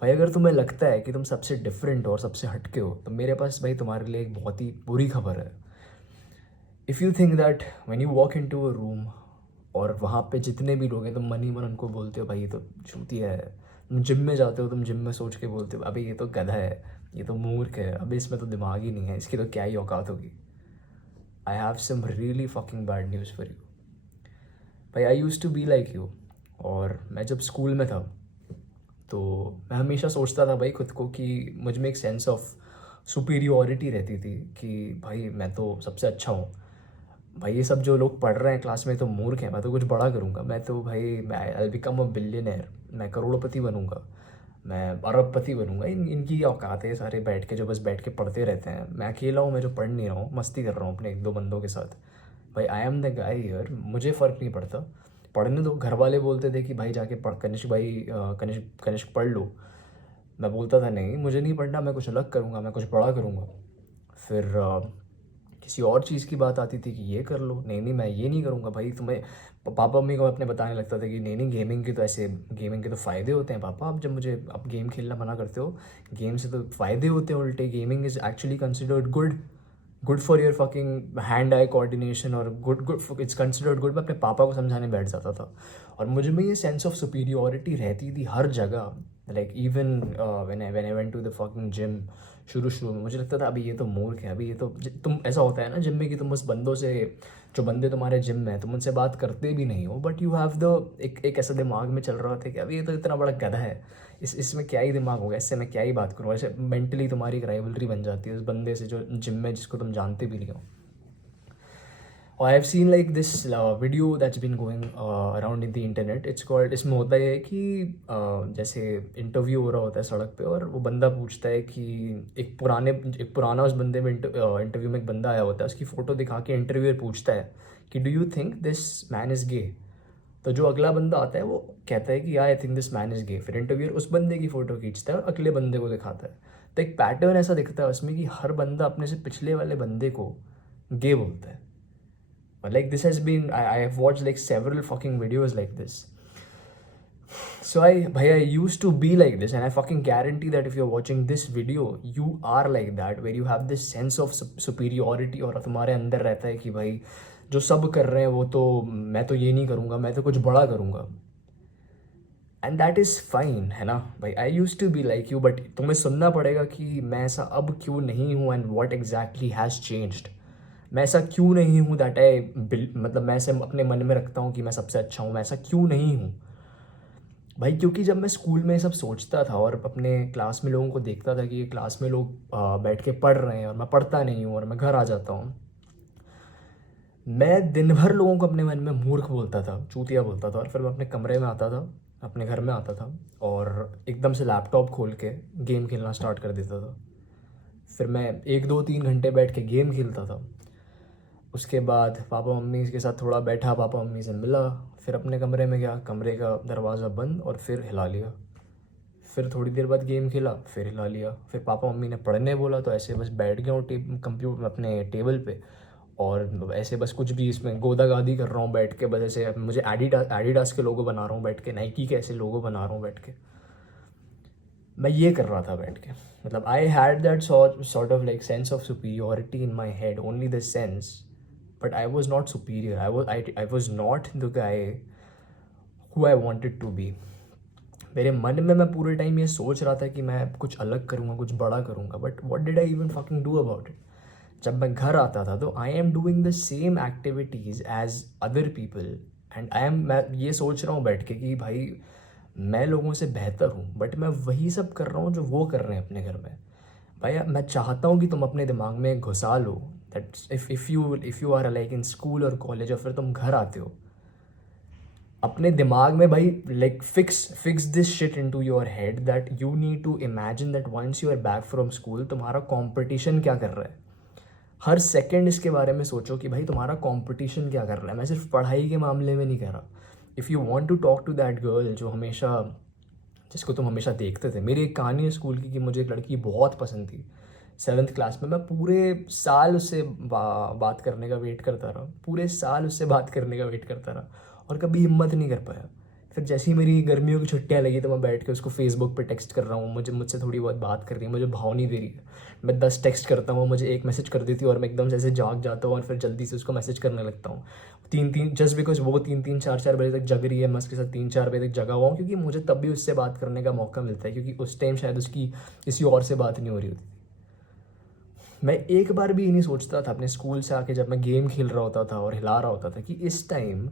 भाई अगर तुम्हें लगता है कि तुम सबसे डिफरेंट हो और सबसे हटके हो तो मेरे पास भाई तुम्हारे लिए एक बहुत ही बुरी खबर है। If you think that when you walk into a room और वहाँ पे जितने भी लोग हैं तुम मन ही मन उनको बोलते हो भाई ये तो चूतिया है। तुम जिम में जाते हो, तुम जिम में सोच के बोलते हो अभी ये तो गधा है, ये तो मूर्ख है, अभी इसमें तो दिमाग ही नहीं है, इसकी तो क्या ही औकात होगी। I have some really fucking bad news for you. भाई I use to be like you. और मैं जब स्कूल में था तो मैं हमेशा सोचता था भाई खुद को कि मुझ में एक सेंस ऑफ सुपीरियॉरिटी रहती थी कि भाई मैं तो सबसे अच्छा हूँ। भाई ये सब जो लोग पढ़ रहे हैं क्लास में तो मूर्ख हैं, मैं तो कुछ बड़ा करूँगा, मैं तो भाई मैं आई बिकम अ बिलियनर, मैं करोड़पति बनूंगा, मैं अरबपति बनूंगा। इनकी औकात है सारे बैठ के जो बस बैठ के पढ़ते रहते हैं। मैं अकेला हूँ, मैं जो पढ़ नहीं रहा हूँ, मस्ती कर रहा हूँ अपने एक दो बंदों के साथ। भाई I am the guy here, मुझे फ़र्क नहीं पड़ता। पढ़ने दो। घर वाले बोलते थे कि भाई जाके पढ़, कनिष्क भाई कनिष्क कनिष्क पढ़ लो। मैं बोलता था नहीं मुझे नहीं पढ़ना, मैं कुछ अलग करूँगा, मैं कुछ बड़ा करूँगा। फिर किसी और चीज़ की बात आती थी कि ये कर लो, नहीं नहीं मैं ये नहीं करूँगा। भाई तुम्हें पापा मम्मी को अपने बताने लगता था कि नहीं नहीं गेमिंग के तो ऐसे, गेमिंग के तो फ़ायदे होते हैं पापा, आप जब मुझे आप गेम खेलना मना करते हो, गेम से तो फ़ायदे होते हैं उल्टे, gaming is actually considered good, good for your fucking hand eye coordination, और good good it's considered good. मैं अपने पापा को समझाने बैठ जाता था और मुझे में ये सेंस ऑफ सुपीरियॉरिटी रहती थी हर जगह। Like even when I went to the fucking gym, शुरू शुरू में मुझे लगता था अभी ये तो मूर्ख है, अभी ये तो तुम ऐसा होता है ना जिम में कि तुम उस बंदों से, जो बंदे तुम्हारे जिम में हैं तुम उनसे बात करते भी नहीं हो, बट यू हैव द एक ऐसा दिमाग में चल रहा था कि अभी ये तो इतना बड़ा गधा है, इसमें क्या ही दिमाग होगा, इससे मैं क्या ही बात करूँ। ऐसे मेंटली तुम्हारी एक राइवलरी बन जाती है उस बंदे से जो जिम में, जिसको तुम जानते भी नहीं हो। और I have seen like this video that's been going around in the internet. It's called, इसमें होता है कि जैसे इंटरव्यू हो रहा होता है सड़क पे और वो बंदा पूछता है कि एक पुराना उस बंदे में इंटरव्यू में एक बंदा आया होता है, उसकी फ़ोटो दिखा के इंटरव्यूअर पूछता है कि do you think this man is gay. तो जो अगला बंदा आता है वो कहता है कि I think this man is gay. फिर इंटरव्यूअर उस बंदे की फ़ोटो खींचता है और अगले बंदे को दिखाता है। तो एक पैटर्न ऐसा दिखता है उसमें कि हर बंदा अपने से पिछले वाले बंदे को गे बोलता है। Like this has been, I have watched like several fucking videos like this. So I used to be like this, and I fucking guarantee that if you're watching this video, you are like that, where you have this sense of superiority, और तुम्हारे अंदर रहता है कि भाई जो सब कर रहे हैं वो तो, मैं तो ये नहीं करूँगा, मैं तो कुछ बड़ा करूँगा। एंड दैट इज़ फाइन, है ना भाई। I use to be like you, but तुम्हें सुनना पड़ेगा कि मैं ऐसा अब क्यों नहीं हूँ and what exactly has changed. मैं ऐसा क्यों नहीं हूँ दैट आई मतलब मैं ऐसे अपने मन में रखता हूँ कि मैं सबसे अच्छा हूँ, मैं ऐसा क्यों नहीं हूँ। भाई क्योंकि जब मैं स्कूल में सब सोचता था और अपने क्लास में लोगों को देखता था कि ये क्लास में लोग बैठ के पढ़ रहे हैं और मैं पढ़ता नहीं हूँ और मैं घर आ जाता हूँ, मैं दिन भर लोगों को अपने मन में मूर्ख बोलता था, चूतिया बोलता था, और फिर मैं अपने कमरे में आता था, अपने घर में आता था और एकदम से लैपटॉप खोल के गेम खेलना स्टार्ट कर देता था। फिर मैं 1 2 3 घंटे बैठ के गेम खेलता था। उसके बाद पापा मम्मी के साथ थोड़ा बैठा, पापा मम्मी से मिला, फिर अपने कमरे में गया, कमरे का दरवाज़ा बंद और फिर हिला लिया। फिर थोड़ी देर बाद गेम खेला, फिर हिला लिया। फिर पापा मम्मी ने पढ़ने बोला तो ऐसे बस बैठ गया हूँ कंप्यूटर अपने टेबल पे, और ऐसे बस कुछ भी इसमें गोदा गादी कर रहा हूँ बैठ के, बस ऐसे मुझे एडिडास के लोगो बना रहा हूँ बैठ के, नाइकी के ऐसे लोगो बना रहा हूँ बैठ के। मैं ये कर रहा था बैठ के। मतलब I had that sort of like sense of superiority in my head, only the sense, but I was not superior, I was not the guy who I wanted to be. मेरे मन में मैं पूरे टाइम ये सोच रहा था कि मैं कुछ अलग करूँगा, कुछ बड़ा करूँगा, but what did I even fucking do about it. जब मैं घर आता था तो I am doing the same activities as other people, and मैं ये सोच रहा हूँ बैठ के कि भाई मैं लोगों से बेहतर हूँ, बट मैं वही सब कर रहा हूँ जो वो कर रहे हैं अपने घर में। भाई मैं चाहता हूँ कि तुम अपने दिमाग में घुसा लो that if you are like in school और कॉलेज और फिर तुम घर आते हो, अपने दिमाग में भाई like fix this shit into your head that you need to imagine that once you are back from school तुम्हारा कंपटीशन क्या कर रहा है। हर सेकंड इसके बारे में सोचो कि भाई तुम्हारा कंपटीशन क्या कर रहा है। मैं सिर्फ पढ़ाई के मामले में नहीं कह रहा। If you want to talk to that girl जो हमेशा, जिसको तुम हमेशा देखते थे, मेरी एक कहानी है स्कूल की कि मुझे एक लड़की बहुत पसंद थी। 7th क्लास में मैं पूरे साल उससे बात करने का वेट करता रहा, पूरे साल उससे बात करने का वेट करता रहा और कभी हिम्मत नहीं कर पाया। फिर जैसे ही मेरी गर्मियों की छुट्टियां लगी तो मैं बैठ के उसको फेसबुक पे टेक्स्ट कर रहा हूँ, मुझसे थोड़ी बहुत बात कर रही है, मुझे भाव नहीं दे रही है, मैं 10 टेक्स्ट करता हूँ, मुझे एक मैसेज कर देती है और मैं एकदम से ऐसे जाग जाता हूँ और फिर जल्दी से उसको मैसेज करने लगता हूँ। तीन तीन जस्ट बिकॉज वो तीन तीन चार चार बजे तक जग रही है, मैं उसके साथ 3-4 बजे तक जगा हुआ हूँ, क्योंकि मुझे तब भी उससे बात करने का मौका मिलता है, क्योंकि उस टाइम शायद उसकी किसी और से बात नहीं हो रही होती थी। मैं एक बार भी ये नहीं सोचता था अपने स्कूल से आके जब मैं गेम खेल रहा होता था और हिला रहा होता था कि इस टाइम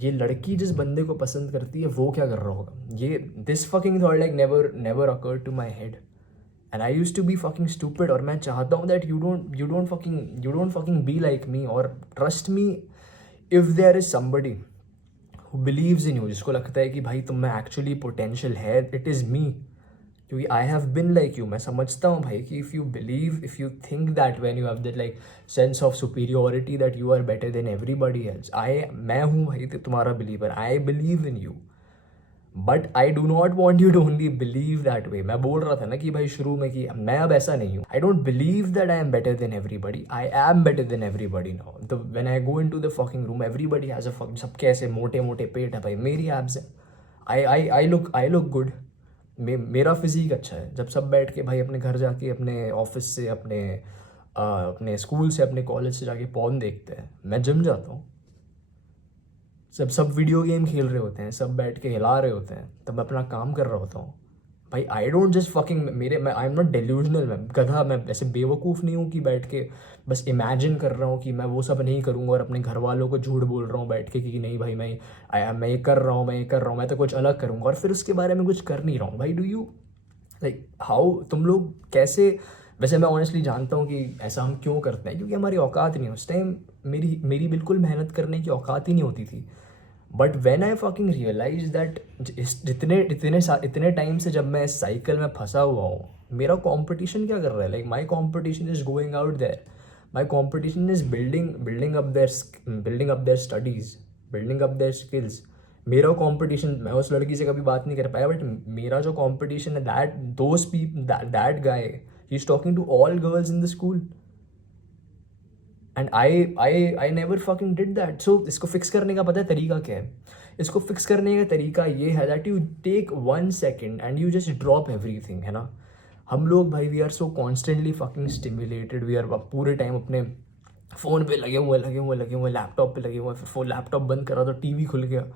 ये लड़की जिस बंदे को पसंद करती है वो क्या कर रहा होगा। ये this fucking thought like never never occur to my head and I use to be fucking stupid. और मैं चाहता हूँ that you don't fucking be like me. और trust me, if there is somebody who believes in you, जिसको लगता है कि भाई तुम में एक्चुअली पोटेंशियल है, इट इज़ मी। क्योंकि I have been like you. मैं समझता हूँ भाई कि if you think that when you have that like sense of superiority that you are better than everybody else, मैं हूँ भाई तुम्हारा believer, I believe in you, but I do not want you to only believe that way. मैं बोल रहा था ना कि भाई शुरू में कि मैं अब ऐसा नहीं हूँ। I don't believe that I am better than everybody, I am better than everybody now. तो when I go into the fucking room, everybody has a सबके ऐसे मोटे मोटे पेट है भाई, मेरी एब्स है। आई लुक गुड, मेरा फिजिक अच्छा है। जब सब बैठ के भाई अपने घर जाके, अपने ऑफिस से, अपने स्कूल से, अपने कॉलेज से जाके पॉर्न देखते हैं, मैं जिम जाता हूँ। सब वीडियो गेम खेल रहे होते हैं, सब बैठ के हिला रहे होते हैं, तब मैं अपना काम कर रहा होता हूँ भाई। आई डोंट जस्ट फकिंग मैं आई एम नॉट डेल्यूजनल, मैं गधा, मैं ऐसे बेवकूफ़ नहीं हूँ कि बैठ के बस इमेजिन कर रहा हूँ कि मैं वो सब नहीं करूँगा और अपने घर वालों को झूठ बोल रहा हूँ बैठ के कि नहीं भाई मैं ये कर रहा हूँ, मैं तो कुछ अलग करूँगा और फिर उसके बारे में कुछ कर नहीं रहा हूँ। भाई डू यू लाइक हाउ, तुम लोग कैसे। वैसे मैं ऑनेस्टली जानता हूँ कि ऐसा हम क्यों करते हैं, क्योंकि हमारी औकात नहीं है उस टाइम। मेरी बिल्कुल मेहनत करने की औकात ही नहीं होती थी। But when I fucking realize that इतने टाइम से जब मैं इस साइकिल में फंसा हुआ हूँ, मेरा कंपटीशन क्या कर रहा है, like my competition is going out there, my competition is building up their studies, building up their skills. मेरा कंपटीशन, मैं उस लड़की से कभी बात नहीं कर पाया, बट मेरा जो कंपटीशन है that guy, he is talking to all girls in the school and I never fucking did that. So इसको फिक्स करने का पता है तरीका क्या है? इसको फिक्स करने का तरीका ये है that you take 1 second and you just drop everything, है ना। हम लोग भाई we are so constantly fucking stimulated, we are पूरे टाइम अपने फ़ोन पे लगे हुए, लैपटॉप पे लगे हुए, फिर फोन लैपटॉप बंद करा तो टीवी खुल गया।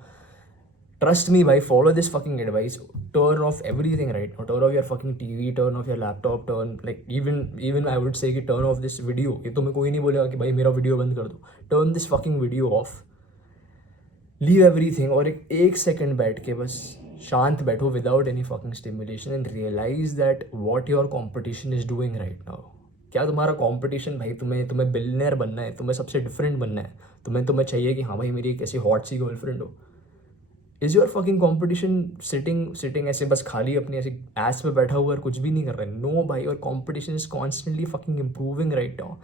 Trust me, bhai, follow this fucking advice. Turn off everything right now. Turn off your fucking TV, turn off your laptop, turn like even I would say कि turn off this video. ये तुम्हें कोई नहीं बोलेगा कि भाई मेरा video बंद कर दो. Turn this fucking video off. Leave everything और एक सेकंड बैठ के बस शांत बैठो without any fucking stimulation and realize that what your competition is doing right now. क्या तुम्हारा कंपटीशन भाई, तुम्हें बिलियनर बनना है, तुम्हें सबसे डिफरेंट बनना है, तुम्हें चाहिए कि हाँ भाई मेरी एक ऐसी हॉट सी गर्लफ्रेंड हो। Is your fucking competition sitting ऐसे बस खाली अपनी ऐसे एस पे बैठा हुआ और कुछ भी नहीं कर रहा है? नो भाई, your competition is constantly fucking improving right now.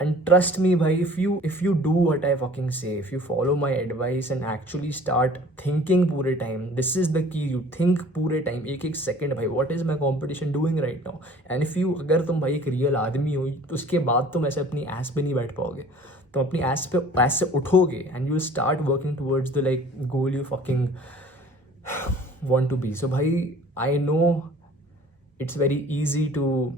And trust me भाई, if you do what I fucking say, if you follow my advice and actually start thinking पूरे time, this is the key, you think पूरे time, एक second भाई, what is my competition doing right now. And if you, अगर तुम भाई एक real आदमी हो तो उसके बाद तुम ऐसे अपनी एस पे नहीं बैठ पाओगे, तो अपनी एस से उठोगे and you start working towards the like goal you fucking want to be. So भाई I know it's very easy to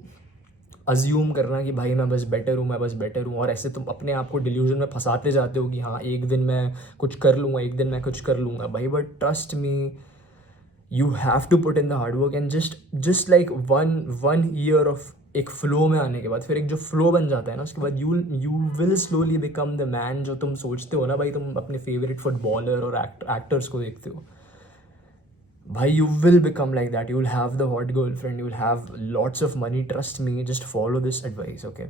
assume करना कि भाई मैं बस बेटर हूँ और ऐसे तुम अपने आप को डिल्यूजन में फंसाते जाते हो कि हाँ एक दिन मैं कुछ कर लूँगा भाई। But trust me, you have to put in the hard work and just like one year of एक फ्लो में आने के बाद, फिर एक जो फ्लो बन जाता है ना, उसके बाद you will slowly become the man जो तुम सोचते हो ना भाई। तुम अपने फेवरेट फुटबॉलर और एक्टर्स को देखते हो भाई, you will become like that. You will have the hot girlfriend, you will have lots of money. Trust me, just follow this advice, okay?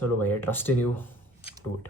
Chalo bhai, I trust in you. Do it.